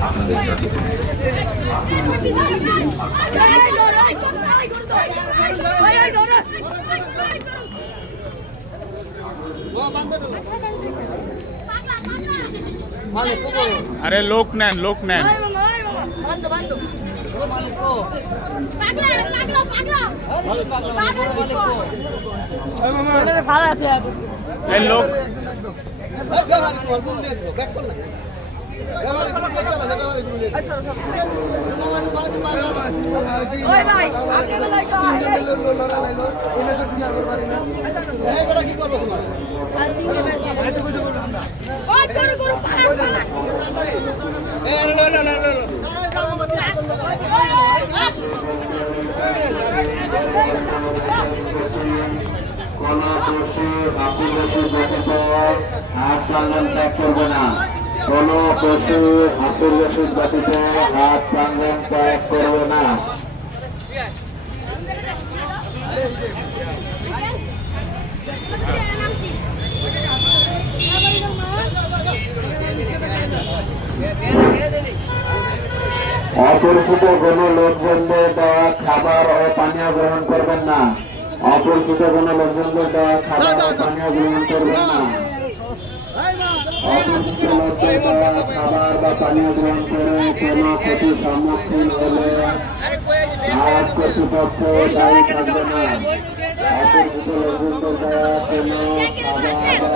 আপনাদের আরে লোক নেন লোক নেন লোক কোন দোষী আপিল দোষী ব্যতীত হাত প্রাঙ্গন ত্যাগ করবে না কোন পশু আপিল দোষী ব্যতীত হাত প্রাঙ্গন ত্যাগ করবে না। অপরিচিত কোনো লোকজনদের দেওয়া খাবার ও পানীয় গ্রহণ করবেন না। অপরিচিত কোনো লোকজনদের দেওয়া খাবার ও পানীয় গ্রহণ করবেন না। খাবার বা পানীয় গ্রহণ করে কোনো ক্ষতির সম্মুখীন হলে আজ কর্তৃপক্ষ দায়ী থাকবে না লোকজনদের দেওয়া কোনো খাবার বা